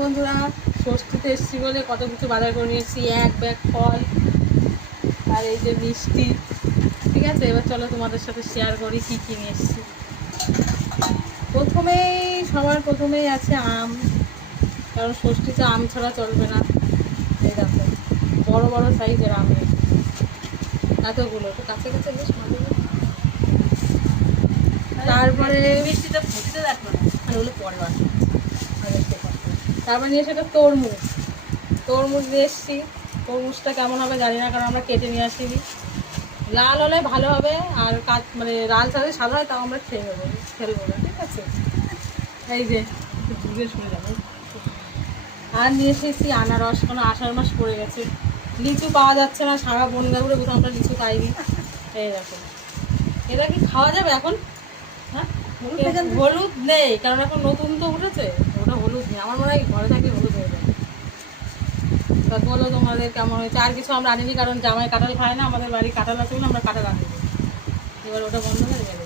বন্ধুরা, ষষ্ঠীতে এসেছি বলে কত কিছু বাজার করে নিয়ে এসেছি। এক ব্যাগ ফল আর এই যে মিষ্টি। ঠিক আছে, এবার চলো তোমাদের সাথে শেয়ার করি কী কী নিয়ে এসেছি। সবার প্রথমেই আছে আম, কারণ ষষ্ঠীতে আম ছাড়া চলবে না। এই দেখো বড় বড় সাইজের আম, এতগুলো তো কাছে কাছে বেশ মজা। তারপরে মিষ্টিটা ফুটতে দেখো না, আর ওগুলো পরে বাকি। তারপরে নিয়ে এসে একটা তরমুজ নিয়ে এসেছি। তরমুজটা কেমন হবে জানি না, কারণ আমরা কেটে নিয়ে আসিনি। লাল হলে ভালো হবে, আর মানে লাল ছাড়া সাদা হয় তাও আমরা ফেলবো না। ঠিক আছে, এই যে দূরে শুনে যাবো। আর নিয়ে এসেছি আনারস, কারণ আষাঢ় মাস পড়ে গেছে, লিচু পাওয়া যাচ্ছে না। সারা বনগা ঘুরে কোথাও আমরা লিচু পাইনি। এই দেখো, এটা কি খাওয়া যাবে এখন? হ্যাঁ, হলুদ নেই, কারণ এখন নতুন তো উঠেছে, ওটা হলুদ নেই। আমার মনে হয় ঘরে থাকলে হলুদ হয়ে যাবে। তা বলো তোমাদের কেমন হয়েছে। আর কিছু আমরা আনিনি, কারণ জামাই কাঁঠাল খায় না, আমাদের বাড়ি কাঁঠাল আছে বলে আমরা কাঁঠাল আনিনি। এবার ওটা বন্ধ হয়ে গেল।